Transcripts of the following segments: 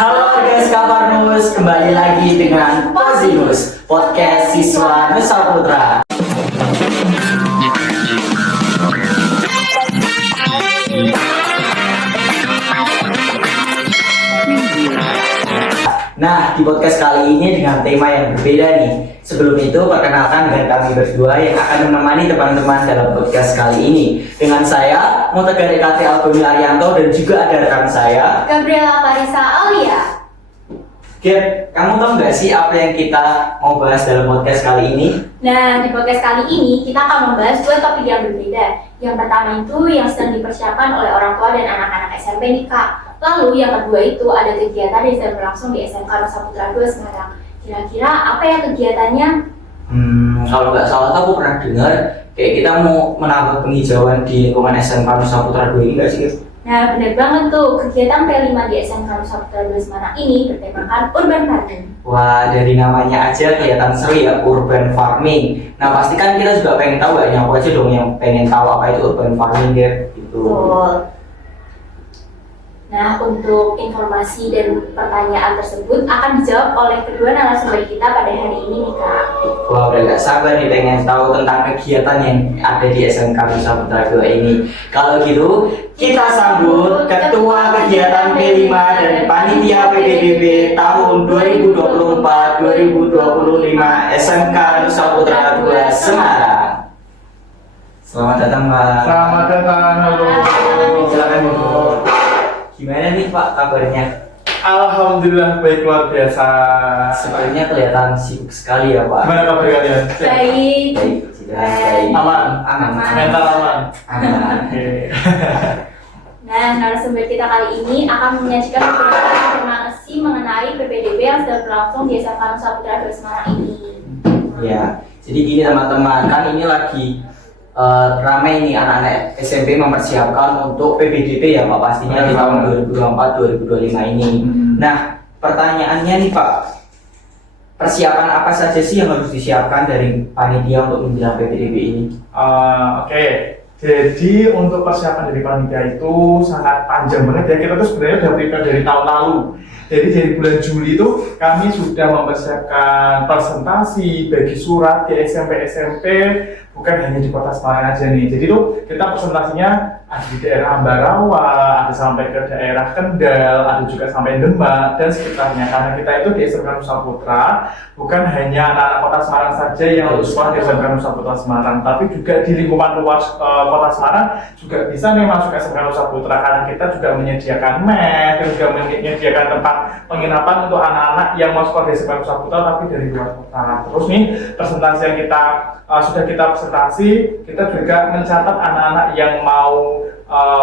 Halo guys, Kabarnus, kembali lagi dengan Posinus, podcast siswa Nusa Putra. Nah, di podcast kali ini dengan tema yang berbeda nih. Sebelum itu, perkenalkan dengan kami berdua yang akan menemani teman-teman dalam podcast kali ini. Dengan saya, Motegar EKT Alboni Arianto, dan juga ada rekan saya, Gabriela Parisa Aulia. Gap, kamu tahu nggak sih apa yang kita mau bahas dalam podcast kali ini? Nah, di podcast kali ini kita akan membahas dua topik yang berbeda. Yang pertama itu yang sedang dipersiapkan oleh orang tua dan anak-anak SMP nih Kak. Lalu yang kedua itu ada kegiatan yang sedang berlangsung di SMK Nusa Putra 2 Semarang. Kira-kira apa ya kegiatannya? Kalau nggak salah aku pernah dengar kayak kita mau menambah penghijauan di lingkungan SMK Nusa Putra 2 ini nggak sih? Nah, benar banget tuh. Kegiatan P5 di SMK Nusa Putra 2 Semarang ini bertemakan urban farming. Wah, dari namanya aja kelihatan seru ya, urban farming. Nah, pasti kan kita juga pengen tahu nggak, aku aja dong yang pengen tahu apa itu urban farming gitu. Betul. Nah, untuk informasi dan pertanyaan tersebut akan dijawab oleh kedua narasumber kita pada hari ini nih Kak. Wah, udah gak sabar nih pengen tahu tentang kegiatan yang ada di SMK Nusa Putra 2 ini. Kalau gitu, kita sambut Ketua Kegiatan P5 dan Panitia PPDB tahun 2024-2025 SMK Nusa Putra 2 Semarang. Selamat datang Pak. Selamat datang, halo. Silakan Bu. Gimana nih Pak kabarnya? Alhamdulillah baik, luar biasa. Sepertinya kelihatan sibuk sekali ya Pak. Gimana kabar kalian? Baik. Baik, baik. Aman? Aman. Mental aman? Aman. Oke. Nah, narasumber kita kali ini akan menyajikan beberapa informasi mengenai PPDB yang sedang berlangsung di SMK Nusa Putra 2 Semarang ini. Ya, jadi gini teman-teman, kan ini lagi ramai nih anak-anak SMP mempersiapkan untuk PPDB ya Pak, pastinya di tahun 2024-2025 ini. Nah, pertanyaannya nih Pak, persiapan apa saja sih yang harus disiapkan dari panitia untuk menjelang PPDB ini? Oke. Jadi untuk persiapan dari panitia itu sangat panjang banget ya. Kita tuh sebenarnya udah prepare dari tahun lalu. Jadi dari bulan Juli itu kami sudah mempersiapkan presentasi bagi surat di SMP-SMP, bukan hanya di Kota Semarang aja nih. Jadi tuh kita presentasinya ada di daerah Ambarawa, ada sampai ke daerah Kendal, ada juga sampai Demak dan sekitarnya. Karena kita itu di SMK Nusa Putra bukan hanya anak-anak Kota Semarang saja yang lulus sekolah di SMK Nusa Putra Semarang, tapi juga di lingkungan luar Kota Semarang juga bisa nih masuk SMK Nusa Putra, karena kita juga menyediakan MES dan juga menyediakan tempat penginapan untuk anak-anak yang mau sekolah di SMK Nusa Putra tapi dari luar kota. Terus nih presentasi yang sudah kita presentasi, kita juga mencatat anak-anak yang mau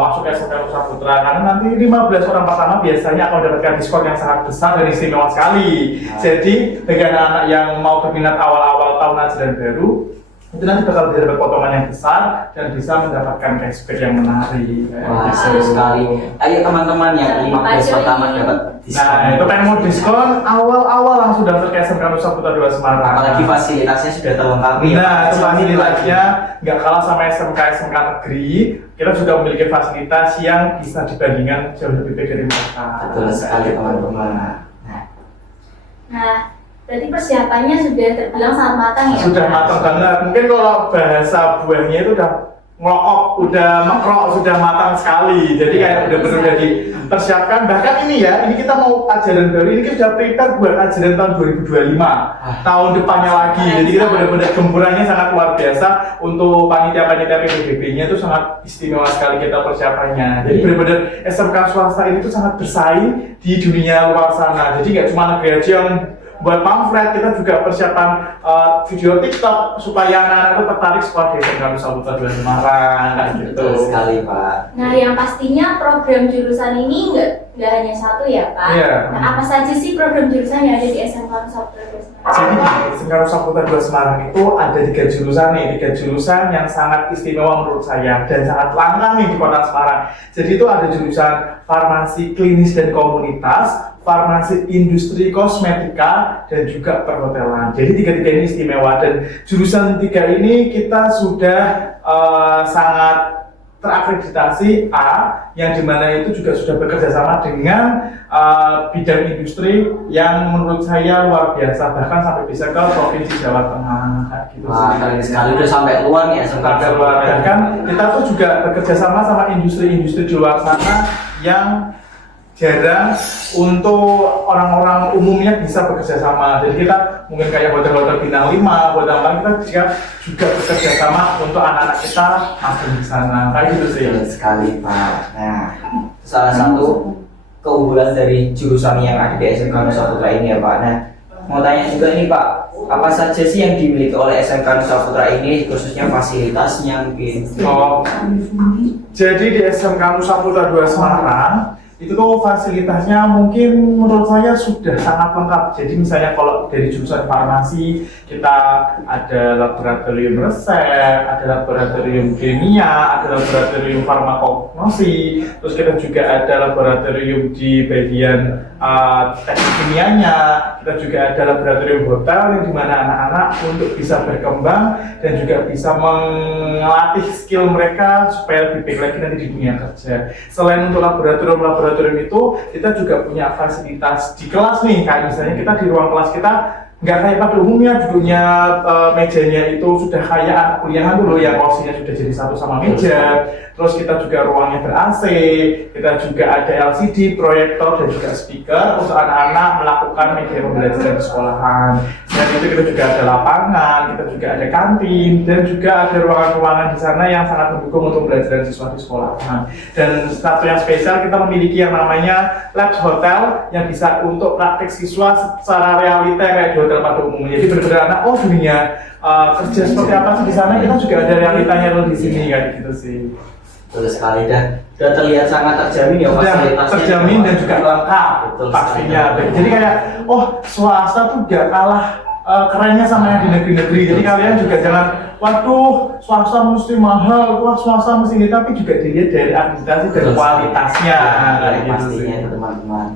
masuk ke SMK Nusa Putra, karena nanti 15 orang pertama biasanya akan mendapatkan diskon yang sangat besar dan istimewa sekali. Jadi bagi anak-anak yang mau berminat awal-awal tahun ajaran baru, itu nanti bakal dapat potongan yang besar dan bisa mendapatkan cashback yang menarik. Wah, seru sekali. Ayo teman-teman yang 15 pertama dapat diskon. Nah, itu pengen mau diskon awal-awal langsung daftar ke SMK Nusa Putra 2 Semarang. Apalagi fasilitasnya sudah terlengkapi. Nah, fasilitasnya nggak kalah sama SMK negeri. Kita juga memiliki fasilitas yang bisa dibandingkan jauh lebih baik dari mereka. Betul sekali teman-teman. Nah, berarti persiapannya sudah terbilang sangat matang ya? Sudah matang banget. Mungkin kalau bahasa buahnya itu udah ngelokok, udah mekrok, sudah matang sekali. Jadi kayak udah benar-benar dipersiapkan. Bahkan ini ya, ini kita mau ajaran baru, ini kita sudah prepare buat ajaran tahun 2025, tahun depannya lagi. Jadi kita benar-benar gempurannya sangat luar biasa. Untuk panitia-panitia PPDB-nya itu sangat istimewa sekali kita persiapannya. Jadi benar-benar SMK swasta ini tuh sangat bersaing di dunia luar sana. Jadi nggak cuma negeri aja yang buat pamflet, kita juga persiapan video TikTok supaya anak-anak itu tertarik sekolah di SMK Nusa Putra 2 Semarang kayak gitu. Betul sekali Pak. Nah, yang pastinya program jurusan ini nggak hanya satu ya Pak. Iya. Nah, apa saja sih program jurusan yang ada di SMK Nusa Putra 2 Semarang? Jadi di SMK Nusa Putra 2 Semarang itu ada 3 jurusan nih, 3 jurusan yang sangat istimewa menurut saya dan sangat langka nih di Kota Semarang. Jadi itu ada jurusan farmasi klinis dan komunitas, farmasi industri kosmetika, dan juga perhotelan. Jadi tiga-tiga ini istimewa, dan jurusan tiga ini kita sudah sangat terakreditasi A, yang dimana itu juga sudah bekerja sama dengan bidang industri yang menurut saya luar biasa, bahkan sampai bisa ke provinsi Jawa Tengah kayak gitu. Wah, keren sekali, udah sampai luar nih SMK. Sampai luar, bahkan kita tuh juga bekerja sama sama industri-industri di luar sana yang jarang untuk orang-orang umumnya bisa bekerja sama. Jadi kita mungkin kayak hotel-hotel bintang 5, hotel apa, kita juga bekerja sama untuk anak-anak kita masuk di sana. Kayak gitu sih. Betul sekali Pak. Nah, salah satu keunggulan dari jurusan yang ada di SMK Nusa Putra ini ya Pak. Nah, mau tanya juga nih Pak, apa saja sih yang dimiliki oleh SMK Nusa Putra ini, khususnya fasilitasnya mungkin? Oh, jadi di SMK Nusa Putra 2 Semarang itu tuh fasilitasnya mungkin menurut saya sudah sangat lengkap. Jadi misalnya kalau dari jurusan farmasi kita ada laboratorium resep, ada laboratorium kimia, ada laboratorium farmakognosi, terus kita juga ada laboratorium di bagian teknik kimianya, kita juga ada laboratorium hotel yang dimana anak-anak untuk bisa berkembang dan juga bisa melatih skill mereka supaya lebih baik lagi nanti di dunia kerja. Selain untuk laboratorium itu, kita juga punya fasilitas di kelas nih, kayak misalnya kita di ruang kelas kita nggak kayak pada umumnya duduknya mejanya itu sudah kayak anak kuliahan dulu yang kursinya sudah jadi satu sama meja. Terus kita juga ruangnya ber-AC, kita juga ada LCD, proyektor dan juga speaker untuk anak-anak melakukan media pembelajaran di sekolahan. Selain itu kita juga ada lapangan, kita juga ada kantin dan juga ada ruangan-ruangan di sana yang sangat mendukung untuk pembelajaran siswa di sekolahan. Dan satu yang spesial, kita memiliki yang namanya lab hotel yang bisa untuk praktik siswa secara realita kayak di hotel pada umumnya. Jadi benar-benar anak, oh dunia kerja seperti apa sih di sana, kita juga ada realitanya loh di sini kayak gitu sih. Betul sekali, dan sudah terlihat sangat terjamin ya fasilitasnya. Terjamin dan juga lengkap. Betul pastinya. sekali. Jadi kayak, oh swasta tuh gak kalah kerennya sama yang di negeri-negeri. Jadi kalian juga jangan, waduh swasta mesti mahal, wah swasta mesti ini, tapi juga dilihat dari akreditasi dan kualitasnya. Kayak Gitu pastinya sih. teman-teman.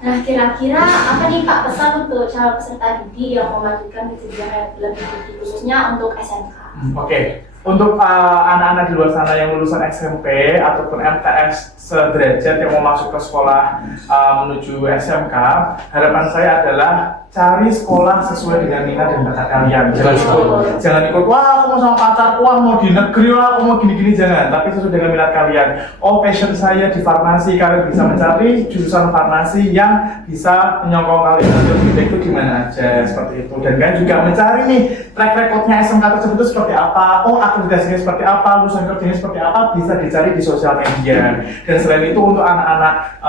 Nah, kira-kira apa nih Pak pesan untuk calon peserta didik yang melanjutkan jenjang lebih tinggi khususnya untuk SMK? Oke. Untuk anak-anak di luar sana yang lulusan SMP ataupun MTS sederajat yang mau masuk ke sekolah menuju SMK, harapan saya adalah cari sekolah sesuai dengan minat dan bakat kalian. Jangan ikut, wah aku mau sama pacarku, wah mau di negeri, wah aku mau gini-gini, jangan. Tapi sesuai dengan minat kalian. Oh passion saya di farmasi, kalian bisa mencari jurusan farmasi yang bisa menyokong kalian untuk itu gimana aja seperti itu. Dan kalian juga mencari nih track recordnya SMK tersebut itu seperti apa. Oh akreditasinya seperti apa, lulusan kerjanya seperti apa, bisa dicari di sosial media. Dan selain itu untuk anak-anak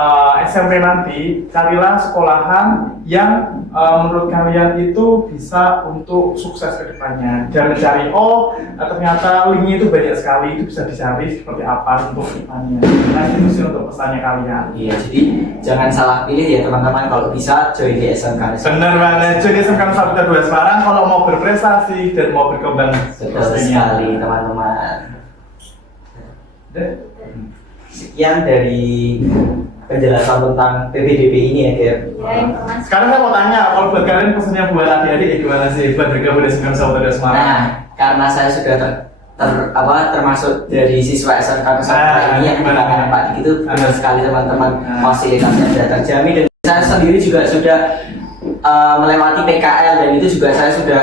SMP nanti, carilah sekolahan yang menurut kalian itu bisa untuk sukses ke depannya. Jangan cari, oh ternyata linknya itu banyak sekali, itu bisa dicari seperti apa untuk depannya. Nah itu sih untuk pesannya kalian. Iya, jadi jangan salah pilih ya teman-teman, kalau bisa join di SMK. Benar banget, jadi SMK Nusa Putra 2 Semarang kalau mau berprestasi dan mau berkembang. Betul sekali teman-teman. Sekian dari penjelasan tentang PPDB ini ya Ger. Ya, informasi. Sekarang saya mau tanya, kalau buat kalian pesannya buat adik-adik gimana sih buat bergabung di SMK Nusa Putra 2 Semarang? Nah, karena saya sudah termasuk dari siswa SMK Nusa Putra ini yang dikatakan Pak Dik itu benar sekali teman-teman, fasilitasnya sudah terjamin, dan saya sendiri juga sudah melewati PKL, dan itu juga saya sudah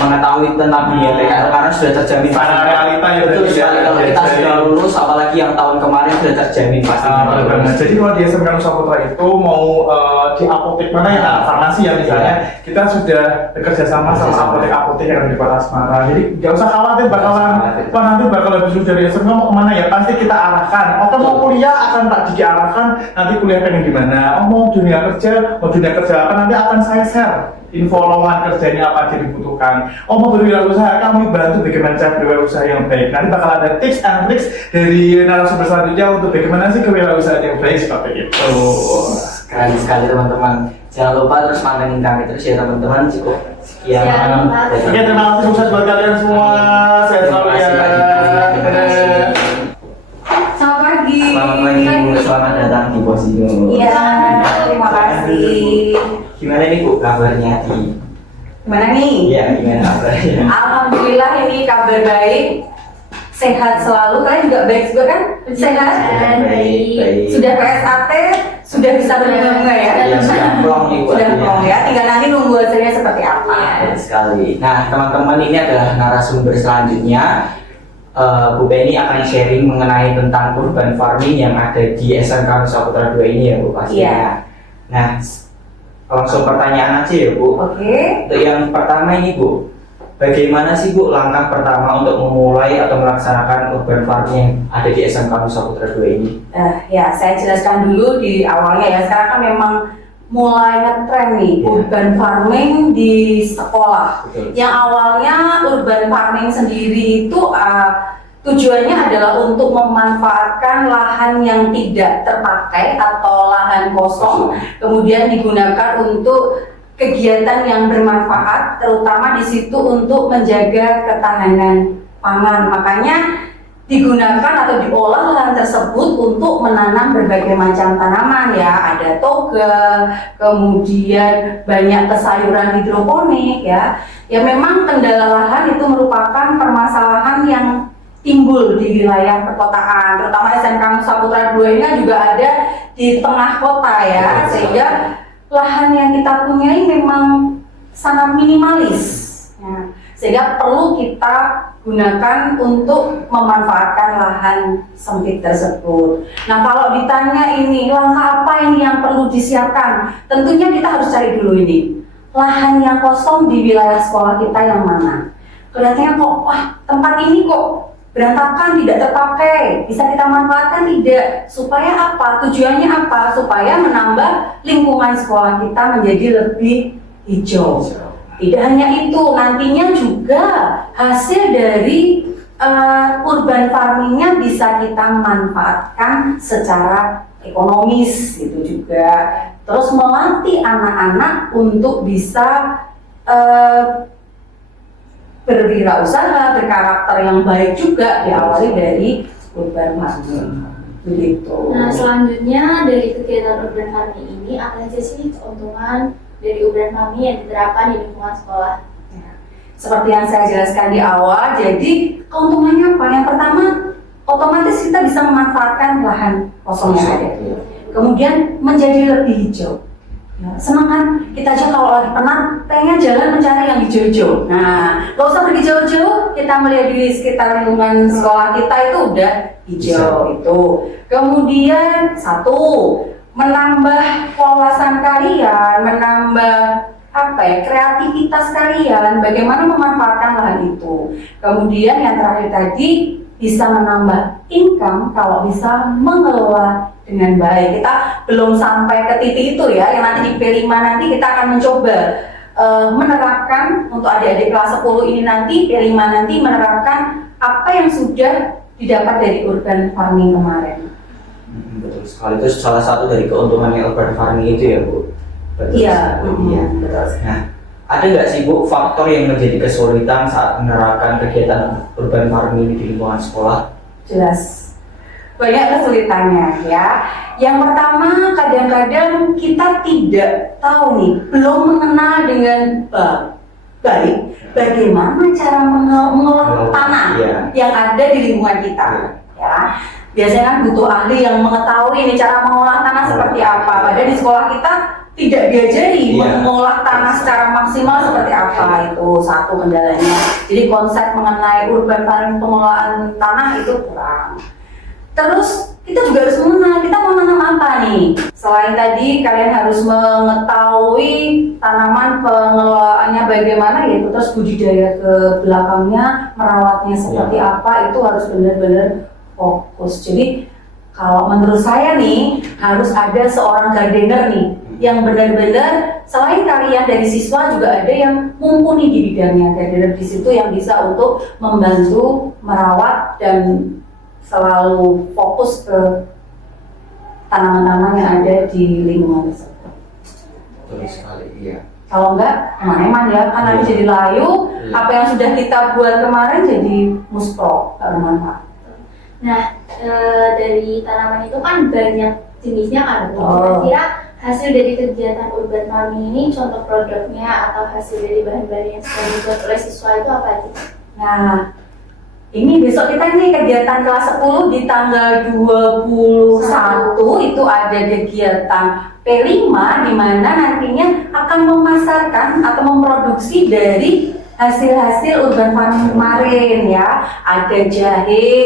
mengetahui tentang dunia PKL karena sudah terjamin Secara realita ya, betul sekali, kalau kita jadi- sudah lulus apalagi yang tahun kemarin sudah terjamin pastinya. Benar banget. Jadi kalau di SMK Nusa Putra itu mau di apotek mana ya, farmasi ya misalnya, kita sudah bekerja sama apotek-apotek yang ada di Kota Semarang. Jadi nggak usah khawatir bakalan, wah nanti bakal habis lulus dari SMK mau kemana ya, pasti kita arahkan. Oke mau kuliah akan Pak Diki arahkan, nanti kuliah pengen gimana, oh mau dunia kerja apa, nanti akan saya share info lowongan kerjanya apa aja dibutuhkan. Oh mau berwirausaha, kami bantu bagaimana cara berwirausaha yang baik. Nanti bakal ada tips and tricks dari narasumber selanjutnya untuk bagaimana sih kewirausahaan yang baik seperti itu. Keren sekali teman-teman. Jangan lupa terus mantengin kami terus ya teman-teman. Cukup sekian. Siap, Pak. Oke, terima kasih, sukses buat kalian semua. Sehat selalu ya. Dadah. Selamat pagi. Selamat pagi Bu, selamat datang di Posino. Iya, terima kasih. Gimana nih Bu kabarnya di Gimana nih? Iya, gimana kabarnya? Alhamdulillah ini kabar baik, sehat selalu. Kalian juga baik juga kan? Sehat? Baik. Sudah PSAT, sudah bisa berbunga ya? Iya, sudah plong nih Bu Sudah artinya. plong ya, tinggal nanti nunggu hasilnya seperti apa. Betul sekali. Nah, teman-teman, ini adalah narasumber selanjutnya. Bu Penny akan sharing mengenai tentang urban farming yang ada di SMK Nusa Putra 2 ini ya Bu pastinya. Iya. Nah, langsung pertanyaan aja ya Bu. Oke. Untuk yang pertama ini Bu, bagaimana sih Bu langkah pertama untuk memulai atau melaksanakan urban farming yang ada di SMK Nusa Putra 2 ini? Ya, saya jelaskan dulu di awalnya ya. Sekarang kan memang mulai ngetren nih Iya. urban farming di sekolah. Betul. Yang awalnya urban farming sendiri itu tujuannya adalah untuk memanfaatkan lahan yang tidak terpakai atau lahan kosong, kemudian digunakan untuk kegiatan yang bermanfaat, terutama di situ untuk menjaga ketahanan pangan. Makanya digunakan atau diolah lahan tersebut untuk menanam berbagai macam tanaman ya, ada toga, kemudian banyak sayuran hidroponik ya. Ya memang kendala lahan itu merupakan permasalahan yang timbul di wilayah perkotaan, terutama SMK Nusa Putra 2 ini juga ada di tengah kota ya, sehingga lahan yang kita punyai memang sangat minimalis ya. Sehingga perlu kita gunakan untuk memanfaatkan lahan sempit tersebut. Nah, kalau ditanya ini langkah apa ini yang perlu disiapkan, tentunya kita harus cari dulu ini lahan yang kosong di wilayah sekolah kita yang mana. Kelihatannya kok, wah tempat ini kok berantakan, tidak terpakai, bisa kita manfaatkan tidak? Supaya apa? Tujuannya apa? Supaya menambah lingkungan sekolah kita menjadi lebih hijau. Tidak hanya itu, nantinya juga hasil dari urban farmingnya bisa kita manfaatkan secara ekonomis gitu juga. Terus melatih anak-anak untuk bisa berwirausaha, berkarakter yang baik juga diawali dari urban farming. Begitu. Nah, selanjutnya dari kegiatan urban farming ini apa aja sih keuntungan dari urban farming yang diterapkan di lingkungan sekolah? Ya. Seperti yang saya jelaskan di awal, jadi keuntungannya apa? Yang pertama, otomatis kita bisa memanfaatkan lahan kosong yang ada. Kemudian menjadi lebih hijau. Ya, senang kan? Kita aja kalau lagi penat, pengen jalan mencari yang hijau-hijau. Nah, gak usah pergi jauh-jauh, kita melihat di sekitar lingkungan sekolah kita itu udah hijau itu. Kemudian satu, menambah wawasan kalian, menambah kreativitas kalian, bagaimana memanfaatkan lahan itu. Kemudian yang terakhir tadi, bisa menambah income kalau bisa mengelola dengan baik. Kita belum sampai ke titik itu ya, yang nanti di P5 nanti kita akan mencoba menerapkan untuk adik-adik kelas 10 ini nanti, P5 nanti menerapkan apa yang sudah didapat dari urban farming kemarin. Betul sekali, itu salah satu dari keuntungannya urban farming itu ya Bu. Betul. Iya, Iya. betul. Nah, ada nggak sih Bu faktor yang menjadi kesulitan saat menerapkan kegiatan urban farming di lingkungan sekolah? Jelas, banyak kesulitannya ya. Yang pertama, kadang-kadang kita tidak tahu nih, belum mengenal dengan baik bagaimana cara mengelola tanah yang ada di lingkungan kita ya. Biasanya kan butuh ahli yang mengetahui ini cara mengolah tanah seperti apa. Padahal di sekolah kita tidak diajari mengolah tanah secara maksimal seperti apa. Itu satu kendalanya. Jadi konsep mengenai urban farming pengelolaan tanah itu kurang. Terus kita juga harus mengenal kita mau nanam apa nih. Selain tadi kalian harus mengetahui tanaman pengelolaannya bagaimana, yaitu terus budidaya ke belakangnya, merawatnya seperti apa, itu harus benar-benar fokus. Jadi kalau menurut saya nih harus ada seorang gardener nih yang benar-benar selain kalian dari siswa juga ada yang mumpuni di bidangnya. Gardener di situ yang bisa untuk membantu merawat dan selalu fokus ke tanaman-tanaman yang ada di lingkungan tersebut. Betul sekali, iya. Kalau enggak, eman-eman ya, kan nanti jadi layu. Apa yang sudah kita buat kemarin jadi muspro, gak bermanfaat. Nah, dari tanaman itu kan banyak jenisnya kan Bu. Oh. Kira-kira hasil dari kegiatan urban farming ini, contoh produknya atau hasil dari bahan-bahan yang sudah dibuat oleh siswa itu apa aja? Nah, ini besok kita nih kegiatan kelas 10 di tanggal 21 itu ada kegiatan P5 di mana nantinya akan memasarkan atau memproduksi dari hasil-hasil urban farming kemarin ya. Ada jahe,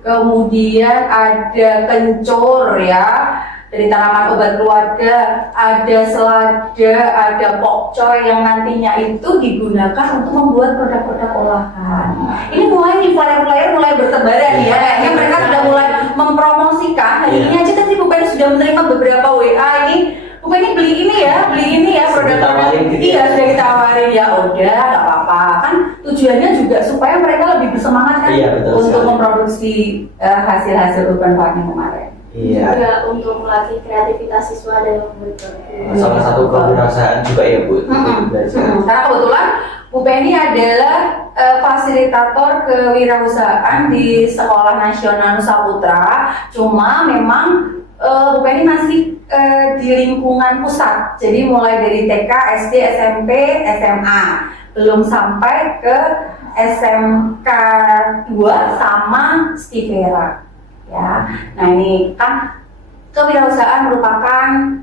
kemudian ada kencur ya dari tanaman obat keluarga, ada selada, ada pokcoy yang nantinya itu digunakan untuk membuat produk-produk olahan. Ini mulai nih flyer-flyer mulai bertebaran ya, kayaknya mereka sudah mulai mempromosikan. Hari ini aja tadi Bu Penny sudah menerima beberapa WA ini, Bu Penny beli ini ya produk-produk. Iya sudah kita tawarin ya, udah nggak apa-apa kan tujuannya juga supaya mereka lebih bersemangat kan untuk memproduksi hasil-hasil urban farming kemarin. Iya. Juga untuk melatih kreativitas siswa dalam membuat produk. Salah satu kewirausahaan juga ya Bu. Karena kebetulan Bu Penny adalah fasilitator kewirausahaan di Sekolah Nasional Nusa Putra. Cuma memang Bu Penny masih di lingkungan pusat. Jadi mulai dari TK, SD, SMP, SMA, belum sampai ke SMK 2 sama Stivera. Ya, nah ini kan kewirausahaan merupakan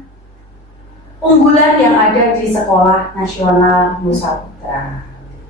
unggulan yang ada di Sekolah Nasional Nusa Putra.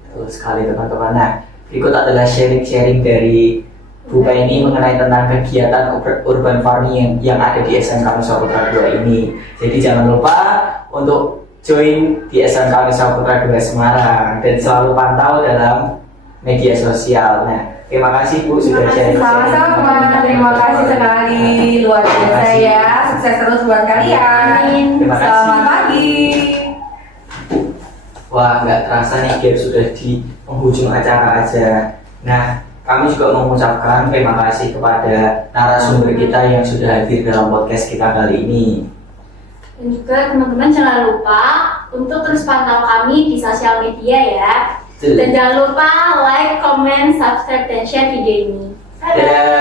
Betul sekali teman-teman. Nah, berikut adalah sharing-sharing dari Bu Penny mengenai tentang kegiatan urban farming yang ada di SMK Nusa Putra 2 ini. Jadi jangan lupa untuk join di SMK Nusa Putra 2 Semarang dan selalu pantau dalam media sosial. Nah, terima kasih Bu sudah sharing. Sama-sama, terima kasih sekali, luar biasa ya, sukses terus buat kalian. Terima kasih. Selamat pagi. Wah, nggak terasa nih game sudah di penghujung acara aja. Nah, kami juga mengucapkan terima kasih kepada narasumber kita yang sudah hadir dalam podcast kita kali ini. Dan juga teman-teman jangan lupa untuk terus pantau kami di sosial media ya. Dan jangan lupa like, comment, subscribe, dan share video ini. Dadah.